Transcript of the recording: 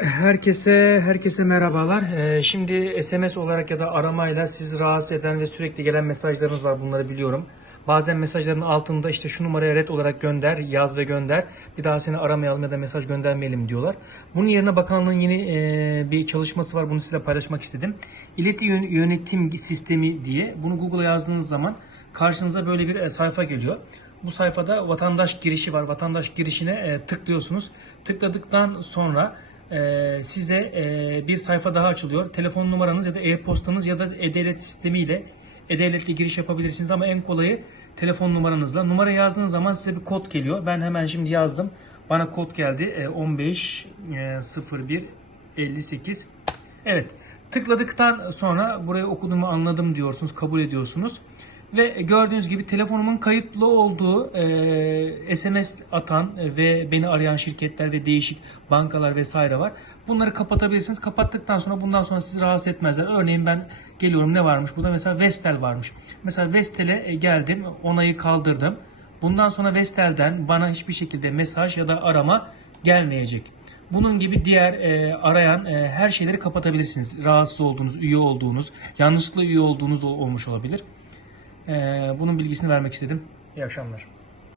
Herkese herkese merhabalar. Ee, şimdi SMS olarak ya da aramayla siz rahatsız eden ve sürekli gelen mesajlarınız var. Bunları biliyorum. Bazen mesajların altında işte şu numaraya red olarak gönder, yaz ve gönder. Bir daha seni aramayalım ya da mesaj göndermeyelim diyorlar. Bunun yerine bakanlığın yeni e, bir çalışması var. Bunu size paylaşmak istedim. İleti Yön- Yönetim Sistemi diye. Bunu Google'a yazdığınız zaman karşınıza böyle bir e, sayfa geliyor. Bu sayfada vatandaş girişi var. Vatandaş girişine e, tıklıyorsunuz. Tıkladıktan sonra e, size e, bir sayfa daha açılıyor. Telefon numaranız ya da e-postanız ya da e-devlet sistemiyle e-devletle giriş yapabilirsiniz ama en kolayı telefon numaranızla. Numara yazdığınız zaman size bir kod geliyor. Ben hemen şimdi yazdım. Bana kod geldi. E, 15 e, 01 58. Evet. Tıkladıktan sonra burayı okuduğumu anladım diyorsunuz, kabul ediyorsunuz. Ve gördüğünüz gibi telefonumun kayıtlı olduğu e, SMS atan e, ve beni arayan şirketler ve değişik bankalar vesaire var. Bunları kapatabilirsiniz. Kapattıktan sonra bundan sonra sizi rahatsız etmezler. Örneğin ben geliyorum ne varmış? Burada mesela Vestel varmış. Mesela Vestel'e e, geldim, onayı kaldırdım. Bundan sonra Vestel'den bana hiçbir şekilde mesaj ya da arama gelmeyecek. Bunun gibi diğer e, arayan e, her şeyleri kapatabilirsiniz. Rahatsız olduğunuz, üye olduğunuz, yanlışlıkla üye olduğunuz olmuş olabilir. E, bunun bilgisini vermek istedim. İyi akşamlar.